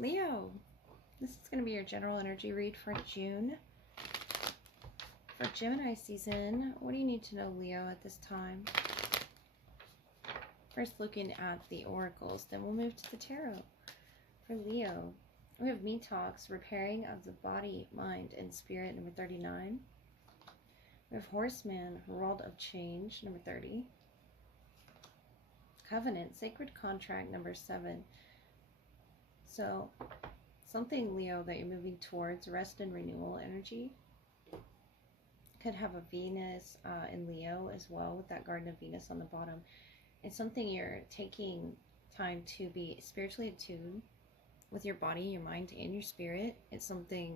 Leo, this is going to be your general energy read for June. For Gemini season, what do you need to know, Leo, at this time? First looking at the oracles, then we'll move to the tarot. For Leo, we have Me Talks, Repairing of the Body, Mind, and Spirit, number 39. We have Horseman, World of Change, number 30. Covenant, Sacred Contract, number 7. So, something, Leo, that you're moving towards, rest and renewal energy. Could have a Venus in Leo as well, with that Garden of Venus on the bottom. It's something you're taking time to be spiritually attuned with your body, your mind, and your spirit. It's something,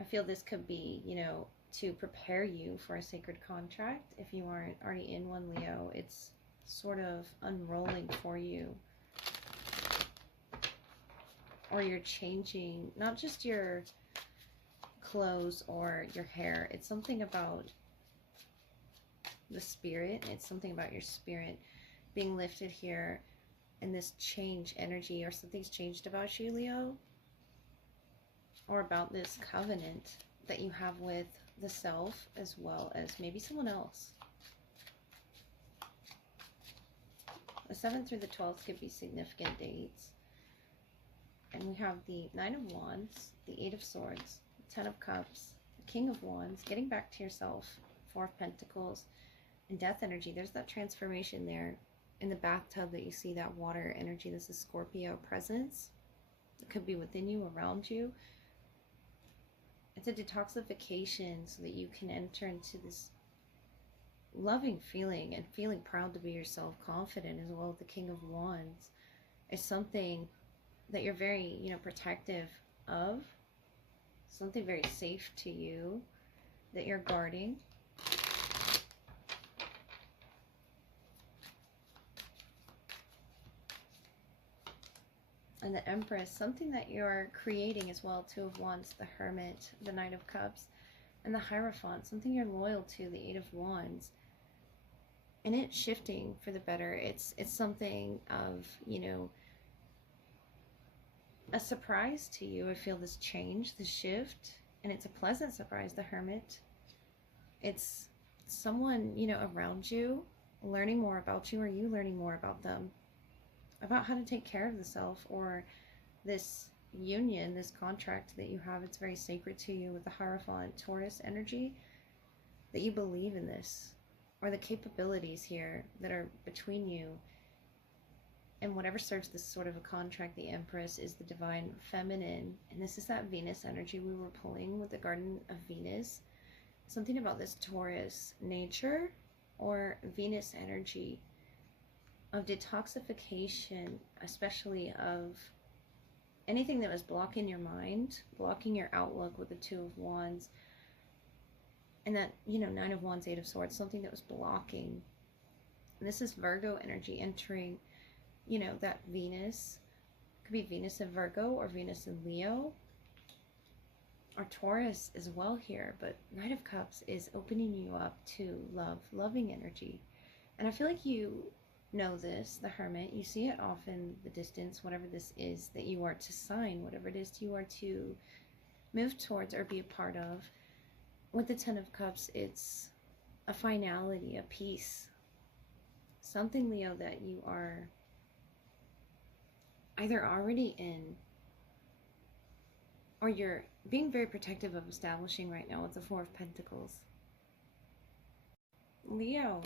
I feel this could be, you know, to prepare you for a sacred contract. If you aren't already in one, Leo, it's sort of unrolling for you. Or you're changing, not just your clothes or your hair. It's something about the spirit. It's something about your spirit being lifted here in this change energy, or something's changed about you, Leo, or about this covenant that you have with the self as well as maybe someone else. The 7th through the 12th could be significant dates. And we have the 9 of Wands, the 8 of Swords, 10 of Cups, the King of Wands, getting back to yourself, 4 of Pentacles, and Death energy. There's that transformation there in the bathtub that you see, that water energy. This is Scorpio presence. It could be within you, around you. It's a detoxification so that you can enter into this loving feeling and feeling proud to be yourself, confident as well. The King of Wands is something that you're very, you know, protective of, something very safe to you that you're guarding. And the Empress, something that you're creating as well. 2 of Wands, the Hermit, the Knight of Cups, and the Hierophant, something you're loyal to, the 8 of Wands. And it's shifting for the better. It's something of, you know, a surprise to you. I feel this change, this shift, and it's a pleasant surprise, the Hermit. It's someone, you know, around you learning more about you, or you learning more about them, about how to take care of the self, or this union, this contract that you have. It's very sacred to you with the Hierophant, Taurus energy, that you believe in this, or the capabilities here that are between you. And whatever serves this sort of a contract, the Empress is the divine feminine. And this is that Venus energy we were pulling with the Garden of Venus. Something about this Taurus nature, or Venus energy, of detoxification, especially of anything that was blocking your mind, blocking your outlook with the 2 of Wands. And that, you know, 9 of Wands, 8 of Swords, something that was blocking. And this is Virgo energy entering, you know, that Venus. Could be Venus in Virgo or Venus in Leo, or Taurus as well here. But Knight of Cups is opening you up to love, loving energy. And I feel like you know this, the Hermit. You see it off in the distance, whatever this is that you are to sign, whatever it is you are to move towards or be a part of. With the 10 of Cups, it's a finality, a peace. Something, Leo, that you are either already in, or you're being very protective of establishing right now with the 4 of Pentacles. Leo,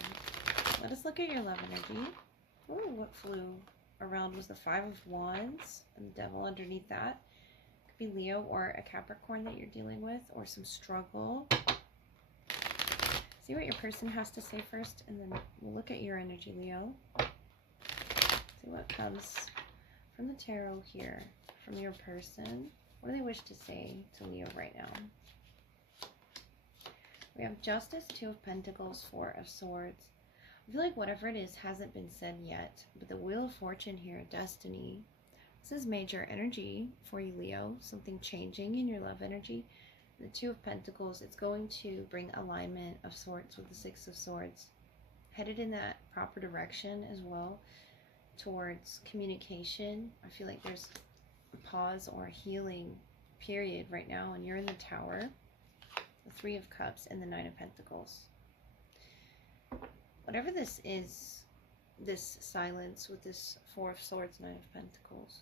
let us look at your love energy. Oh, what flew around was the 5 of Wands and the Devil underneath that. Could be Leo or a Capricorn that you're dealing with, or some struggle. See what your person has to say first, and then we'll look at your energy, Leo. See what comes from the tarot here, from your person. What do they wish to say to Leo right now? We have Justice, 2 of Pentacles, 4 of Swords. I feel like whatever it is hasn't been said yet, but the Wheel of Fortune here, Destiny. This is major energy for you, Leo. Something changing in your love energy. The 2 of Pentacles, it's going to bring alignment of sorts with the 6 of Swords. Headed in that proper direction as well. towards communication. I feel like there's a pause or a healing period right now, and you're in the Tower, the Three of Cups, and the Nine of Pentacles. Whatever this is, this silence with this Four of Swords, Nine of Pentacles,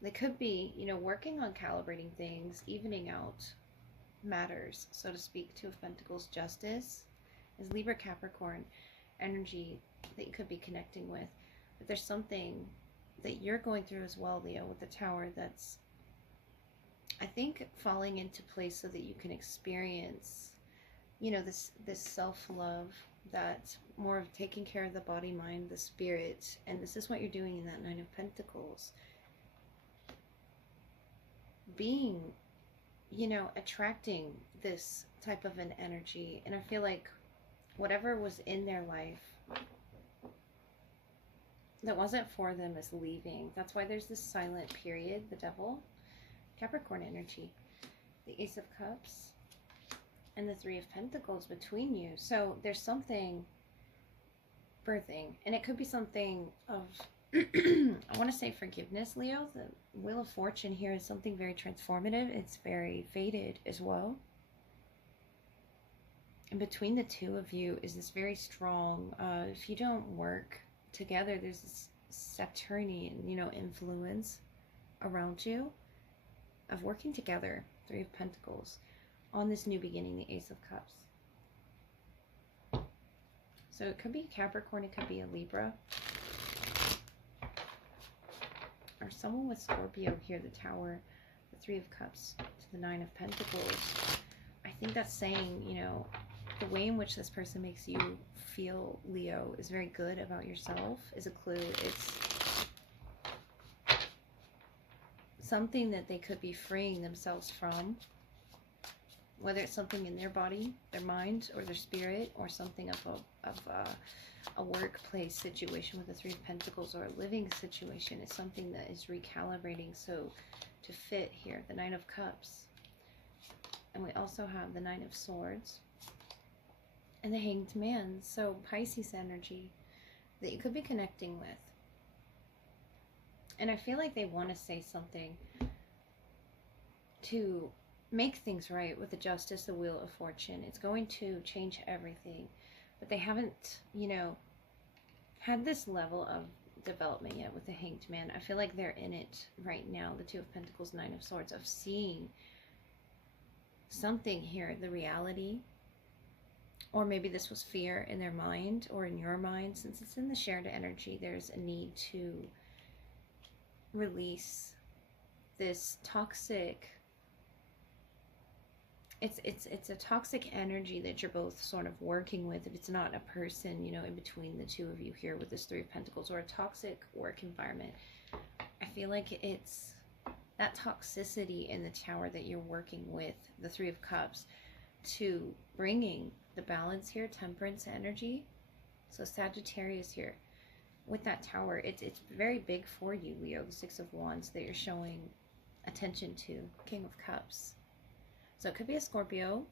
they could be, you know, working on calibrating things, evening out matters, so to speak. Two of Pentacles, Justice, is Libra, Capricorn energy that you could be connecting with. But there's something that you're going through as well, Leo, with the Tower, that's, I think, falling into place so that you can experience, you know, this self-love, that more of taking care of the body, mind, the spirit. And this is what you're doing in that Nine of Pentacles. Being, you know, attracting this type of an energy. And I feel like whatever was in their life that wasn't for them is leaving. That's why there's this silent period, the Devil, Capricorn energy, the Ace of Cups, and the Three of Pentacles between you. So there's something birthing, and it could be something of I want to say forgiveness, Leo. The Wheel of Fortune here is something very transformative. It's very fated as well. And between the two of you is this very strong, if you don't work together, there's this Saturnian, you know, influence around you of working together. Three of Pentacles on this new beginning, the Ace of Cups. So it could be Capricorn, it could be a Libra, or someone with Scorpio here, the Tower, the Three of Cups to the Nine of Pentacles. I think that's saying, you know, the way in which this person makes you feel, Leo, is very good about yourself, is a clue. It's something that they could be freeing themselves from, whether it's something in their body, their mind, or their spirit, or something of a workplace situation with the Three of Pentacles, or a living situation. It's something that is recalibrating so to fit here, the Nine of Cups. And we also have the Nine of Swords and the Hanged Man. So Pisces energy that you could be connecting with. And I feel like they want to say something to make things right with the Justice, the Wheel of Fortune. It's going to change everything. But they haven't, you know, had this level of development yet with the Hanged Man. I feel like they're in it right now, the Two of Pentacles, Nine of Swords, of seeing something here, the reality. Or maybe this was fear in their mind or in your mind. Since it's in the shared energy, there's a need to release this toxic, it's a toxic energy that you're both sort of working with. If it's not a person, you know, in between the two of you here with this Three of Pentacles, or a toxic work environment, I feel like it's that toxicity in the Tower that you're working with, the Three of Cups, to bringing the balance here, temperance energy. So Sagittarius here with that Tower, it's very big for you, Leo, the Six of Wands that you're showing attention to, King of Cups. So it could be a Scorpio,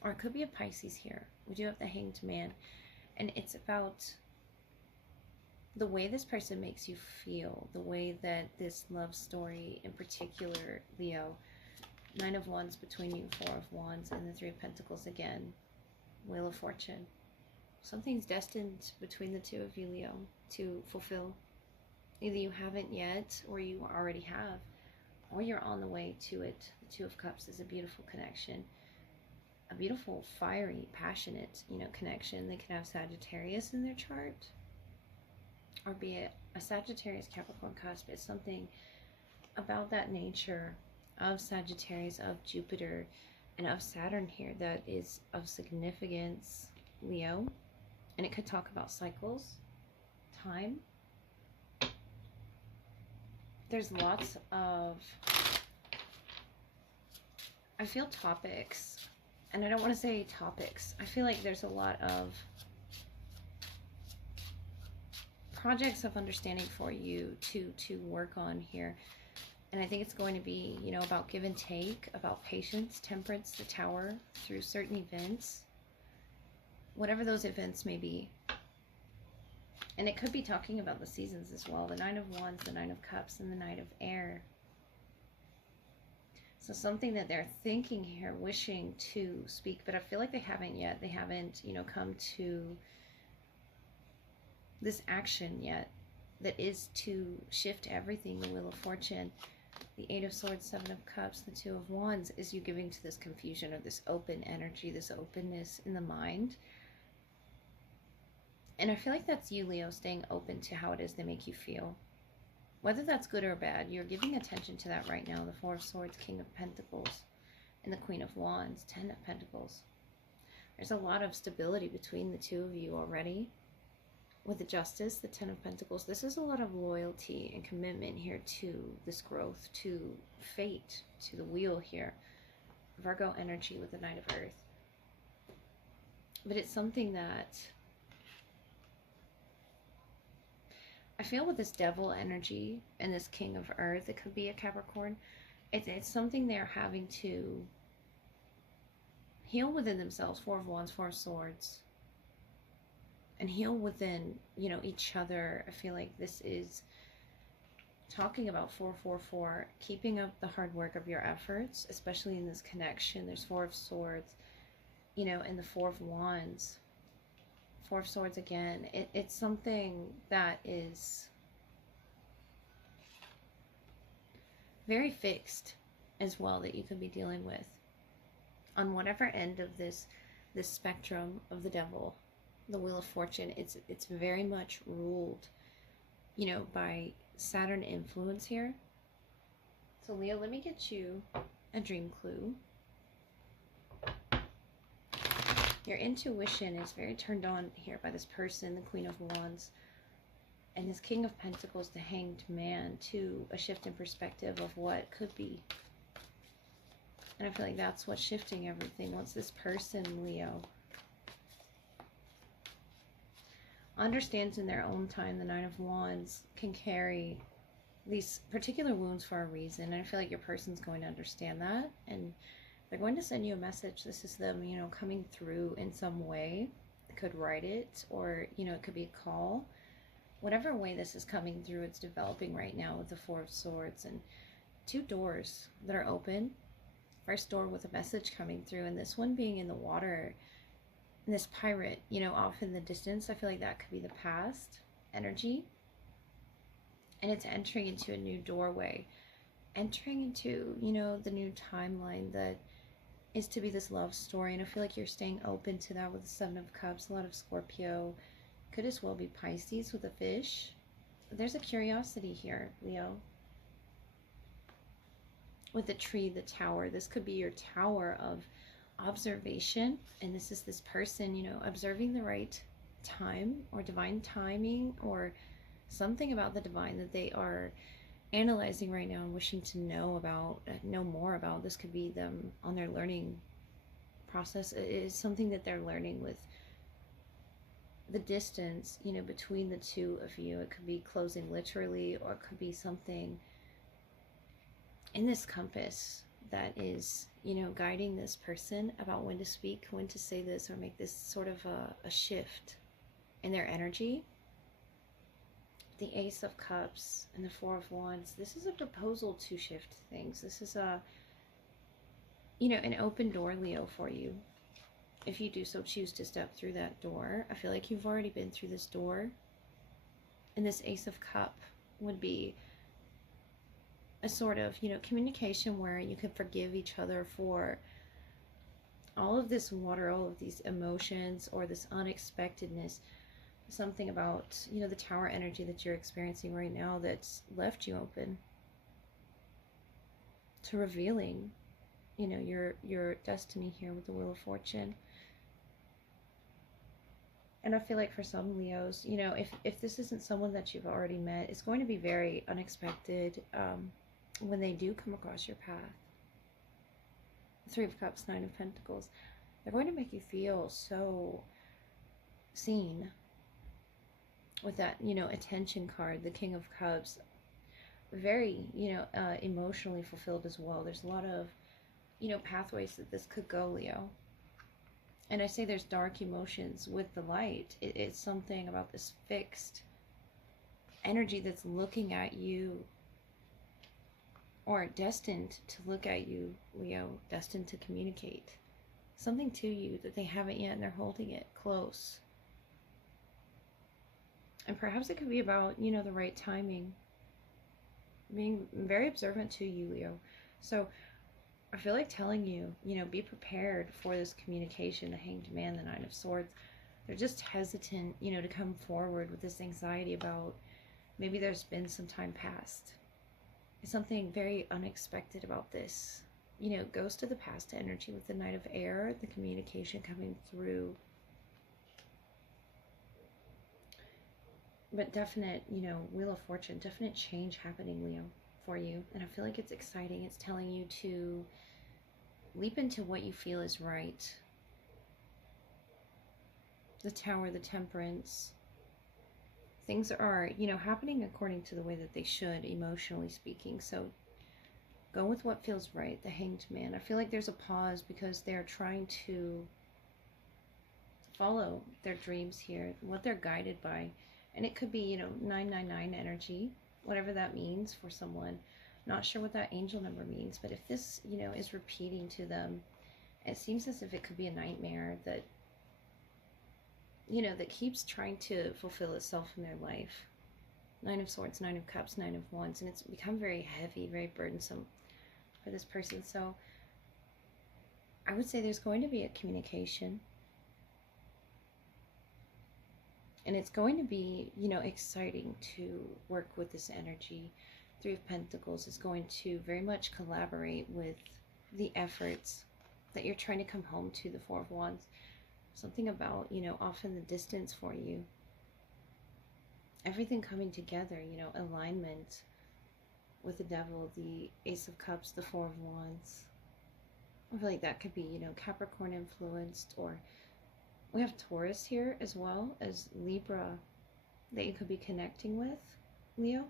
or it could be a Pisces here. We do have the Hanged Man, and it's about the way this person makes you feel, the way that this love story in particular, Leo, Nine of Wands between you, Four of Wands, and the Three of Pentacles again, Wheel of Fortune. Something's destined between the two of you, Leo, to fulfill. Either you haven't yet, or you already have, or you're on the way to it. The Two of Cups is a beautiful connection, a beautiful, fiery, passionate, you know, connection. They can have Sagittarius in their chart, or be it a Sagittarius Capricorn cusp. It's something about that nature of Sagittarius, of Jupiter, and of Saturn here that is of significance, Leo. And it could talk about cycles, time. There's lots of, I feel, topics, and I don't want to say topics. I feel like there's a lot of projects of understanding for you to work on here. And I think it's going to be, you know, about give and take, about patience, temperance, the Tower, through certain events, whatever those events may be. And it could be talking about the seasons as well. The Nine of Wands, the Nine of Cups, and the Knight of Air. So something that they're thinking here, wishing to speak, but I feel like they haven't yet. They haven't, you know, come to this action yet that is to shift everything. The Wheel of Fortune, the Eight of Swords, Seven of Cups, the Two of Wands is you giving to this confusion or this open energy, this openness in the mind. And I feel like that's you, Leo, staying open to how it is they make you feel. Whether that's good or bad, you're giving attention to that right now. The Four of Swords, King of Pentacles, and the Queen of Wands, Ten of Pentacles. There's a lot of stability between the two of you already. With the Justice, the Ten of Pentacles, this is a lot of loyalty and commitment here to this growth, to fate, to the wheel here. Virgo energy with the Knight of Earth. But it's something that I feel with this Devil energy and this King of Earth, it could be a Capricorn. It's something they're having to heal within themselves. Four of Wands, Four of Swords. And heal within, you know, each other. I feel like this is talking about 444, keeping up the hard work of your efforts, especially in this connection. There's Four of Swords, you know, and the Four of Wands. Four of Swords again. It's something that is very fixed as well that you could be dealing with on whatever end of this spectrum of the Devil, the Wheel of Fortune. It's very much ruled, you know, by Saturn influence here. So Leo, let me get you a dream clue. Your intuition is very turned on here by this person, the Queen of Wands, and this King of Pentacles, the Hanged Man, to a shift in perspective of what could be. And I feel like that's what's shifting everything. Once this person, Leo, understands in their own time, the Nine of Wands can carry these particular wounds for a reason. And I feel like your person's going to understand that. And they're going to send you a message. This is them, you know, coming through in some way. They could write it, or, you know, it could be a call. Whatever way this is coming through, it's developing right now with the Four of Swords and two doors that are open. First door with a message coming through, and this one being in the water. And this pirate, you know, off in the distance. I feel like that could be the past energy. And it's entering into a new doorway. Entering into, you know, the new timeline that is to be this love story. And I feel like you're staying open to that with the Seven of Cups. A lot of Scorpio. Could as well be Pisces with a fish. There's a curiosity here, Leo. With the tree, the tower. This could be your tower of observation. And this is this person, you know, observing the right time or divine timing or something about the divine that they are analyzing right now and wishing to know about, know more about. This could be them on their learning process. It is something that they're learning with the distance, you know, between the two of you. It could be closing literally, or it could be something in this compass that is, you know, guiding this person about when to speak, when to say this, or make this sort of a shift in their energy. The Ace of Cups and the Four of Wands. This is a proposal to shift things. This is a, you know, an open door, Leo, for you. If you do so choose to step through that door. I feel like you've already been through this door. And this Ace of Cup would be a sort of, you know, communication where you can forgive each other for all of this water, all of these emotions, or this unexpectedness. Something about, you know, the tower energy that you're experiencing right now that's left you open to revealing, you know, your destiny here with the Wheel of Fortune. And I feel like for some Leos, you know, if this isn't someone that you've already met, it's going to be very unexpected when they do come across your path. Three of Cups, Nine of Pentacles. They're going to make you feel so seen with that, you know, attention card, the King of Cups. Very, you know, emotionally fulfilled as well. There's a lot of, you know, pathways that this could go, Leo. And I say there's dark emotions with the light. It's something about this fixed energy that's looking at you, or destined to look at you, Leo, destined to communicate something to you that they haven't yet, and they're holding it close. And perhaps it could be about, the right timing, being very observant to you, Leo. So I feel like telling you, be prepared for this communication. The Hanged Man, the Nine of Swords, they're just hesitant, to come forward with this anxiety about maybe there's been some time past. It's something very unexpected about this. Ghost of the past energy with the Knight of Air, the communication coming through. But definite, Wheel of Fortune, definite change happening, Leo, for you. And I feel like it's exciting. It's telling you to leap into what you feel is right. The Tower, the Temperance. Things are, happening according to the way that they should, emotionally speaking. So go with what feels right. The Hanged Man. I feel like there's a pause because they're trying to follow their dreams here, what they're guided by. And it could be, 999 energy, whatever that means for someone. Not sure what that angel number means, but if this, is repeating to them, it seems as if it could be a nightmare that, that keeps trying to fulfill itself in their life. Nine of Swords, Nine of Cups, Nine of Wands, and it's become very heavy, very burdensome for this person. So I would say there's going to be a communication. And it's going to be, exciting to work with this energy. Three of Pentacles is going to very much collaborate with the efforts that you're trying to come home to. The Four of Wands. Something about, off in the distance for you. Everything coming together, alignment with the Devil, the Ace of Cups, the Four of Wands. I feel like that could be, Capricorn influenced, or we have Taurus here as well as Libra that you could be connecting with, Leo.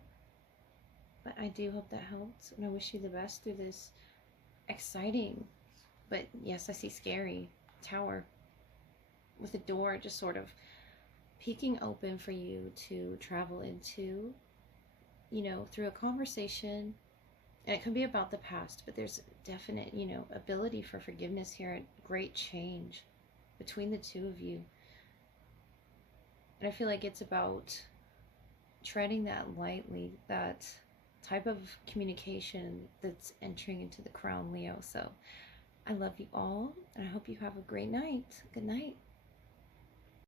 But I do hope that helped, and I wish you the best through this exciting, but yes, I see scary Tower with a door just sort of peeking open for you to travel into, through a conversation. And it could be about the past, but there's definite, ability for forgiveness here, and great change between the two of you. And I feel like it's about treading that lightly, that type of communication that's entering into the crown, Leo. So I love you all, and I hope you have a great night. Good night.